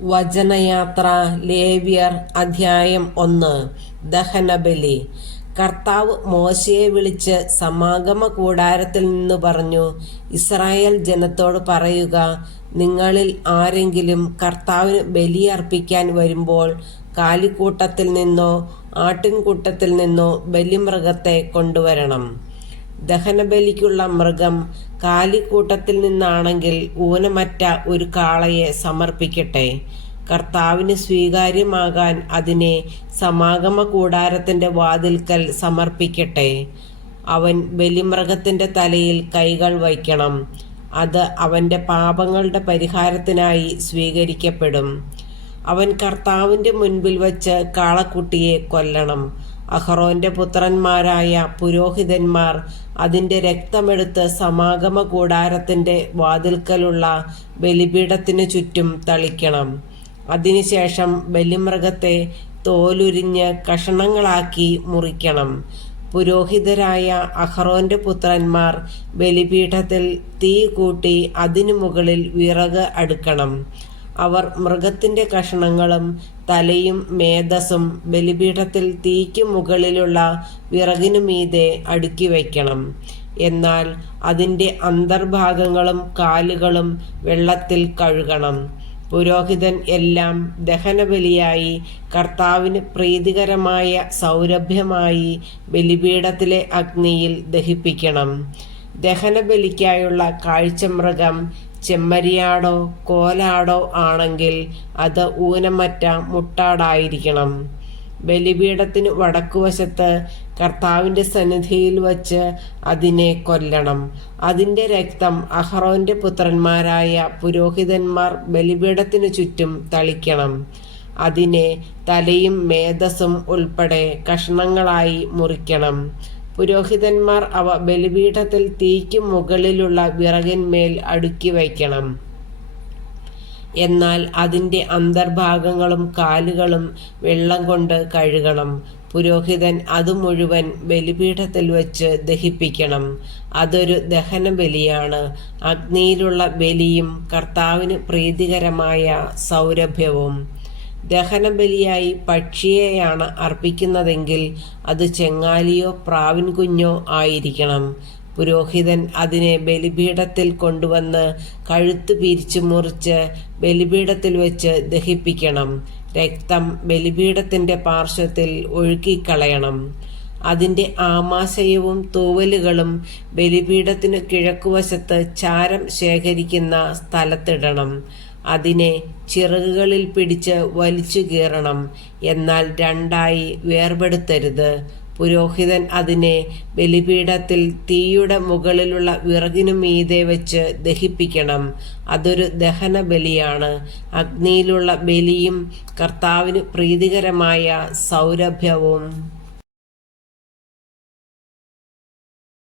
വചനയാത്ര ലേവ്യർ അധ്യായം 1. ദഹനബലി. കർത്താവ് മോശയെ വിളിച്ച് സമാഗമ കൂടാരത്തിൽ നിന്ന് പറഞ്ഞു, ഇസ്രായേൽ ജനത്തോട് പറയുക, നിങ്ങളിൽ ആരെങ്കിലും കർത്താവിന് ബലിയർപ്പിക്കാൻ വരുമ്പോൾ കാലിക്കൂട്ടത്തിൽ നിന്നോ ആട്ടിൻകൂട്ടത്തിൽ നിന്നോ ബലിമൃഗത്തെ കൊണ്ടുവരണം. ദഹനബലിക്കുള്ള മൃഗം കാലിക്കൂട്ടത്തിൽ നിന്നാണെങ്കിൽ ഊനമറ്റ ഒരു കാളയെ സമർപ്പിക്കട്ടെ. കർത്താവിന് സ്വീകാര്യമാകാൻ അതിനെ സമാഗമ കൂടാരത്തിന്റെ വാതിൽക്കൽ സമർപ്പിക്കട്ടെ. അവൻ ബലിമൃഗത്തിന്റെ തലയിൽ കൈകൾ വയ്ക്കണം. അത് അവന്റെ പാപങ്ങളുടെ പരിഹാരത്തിനായി സ്വീകരിക്കപ്പെടും. അവൻ കർത്താവിന്റെ മുൻപിൽ വച്ച് കാളക്കുട്ടിയെ കൊല്ലണം. അഹറോന്റെ പുത്രന്മാരായ പുരോഹിതന്മാർ അതിന്റെ രക്തമെടുത്ത് സമാഗമ കൂടാരത്തിന്റെ വാതിൽക്കലുള്ള ബലിപീഠത്തിനു ചുറ്റും തളിക്കണം. അതിനുശേഷം ബലിമൃഗത്തെ തോലുരിഞ്ഞ് കഷണങ്ങളാക്കി മുറിക്കണം. പുരോഹിതരായ അഹറോന്റെ പുത്രന്മാർ ബലിപീഠത്തിൽ തീ കൂട്ടി അതിനു മുകളിൽ വിറക് അടുക്കണം. അവർ മൃഗത്തിന്റെ കഷണങ്ങളും തലയും മേധസ്സും ബലിപീഠത്തിൽ തീയ്ക്ക് മുകളിലുള്ള വിറകിനു മീതെ അടുക്കി വയ്ക്കണം. എന്നാൽ അതിൻ്റെ അന്തർഭാഗങ്ങളും കാലുകളും വെള്ളത്തിൽ കഴുകണം. പുരോഹിതൻ എല്ലാം ദഹനബലിയായി കർത്താവിന് പ്രീതികരമായ സൗരഭ്യമായി ബലിപീഠത്തിലെ അഗ്നിയിൽ ദഹിപ്പിക്കണം. ദഹനബലിക്കായുള്ള കാഴ്ചമൃഗം ചെമ്മരിയാടോ കോലാടോ ആണെങ്കിൽ അത് ഊനമറ്റ മുട്ടാടായിരിക്കണം. ബലിപീഠത്തിന് വടക്കുവശത്ത് കർത്താവിൻ്റെ സന്നിധിയിൽ വച്ച് അതിനെ കൊല്ലണം. അതിൻ്റെ രക്തം അഹറോന്റെ പുത്രന്മാരായ പുരോഹിതന്മാർ ബലിപീഠത്തിനു ചുറ്റും തളിക്കണം. അതിനെ തലയും മേധസ്സും ഉൾപ്പെടെ കഷ്ണങ്ങളായി മുറിക്കണം. പുരോഹിതന്മാർ അവ ബലിപീഠത്തിൽ തീയ്ക്ക് മുകളിലുള്ള വിറകിന്മേൽ അടുക്കി വയ്ക്കണം. എന്നാൽ അതിൻ്റെ അന്തർഭാഗങ്ങളും കാലുകളും വെള്ളം കൊണ്ട് കഴുകണം. പുരോഹിതൻ അത് മുഴുവൻ ബലിപീഠത്തിൽ വച്ച് ദഹിപ്പിക്കണം. അതൊരു ദഹനബലിയാണ്, അഗ്നിയിലുള്ള ബലിയും കർത്താവിന് പ്രീതികരമായ സൗരഭ്യവും. ദഹനബലിയായി പക്ഷിയെയാണ് അർപ്പിക്കുന്നതെങ്കിൽ അത് ചെങ്ങാലിയോ പ്രാവിൻകുഞ്ഞോ ആയിരിക്കണം. പുരോഹിതൻ അതിനെ ബലിപീഠത്തിൽ കൊണ്ടുവന്ന് കഴുത്ത് പിരിച്ചു മുറിച്ച് ബലിപീഠത്തിൽ വെച്ച് ദഹിപ്പിക്കണം. രക്തം ബലിപീഠത്തിന്റെ പാർശ്വത്തിൽ ഒഴുക്കിക്കളയണം. അതിൻ്റെ ആമാശയവും തൂവലുകളും ബലിപീഠത്തിനു കിഴക്കുവശത്ത് ചാരം ശേഖരിക്കുന്ന സ്ഥലത്തിടണം. അതിനെ ചിറകുകളിൽ പിടിച്ച് വലിച്ചു കീറണം, എന്നാൽ രണ്ടായി വേർപെടുത്തരുത്. പുരോഹിതൻ അതിനെ ബലിപീഠത്തിൽ തീയുടെ മുകളിലുള്ള വിറകിനു മീതെ വെച്ച് ദഹിപ്പിക്കണം. അതൊരു ദഹനബലിയാണ്, അഗ്നിയിലുള്ള ബലിയും കർത്താവിന് പ്രീതികരമായ സൗരഭ്യവും.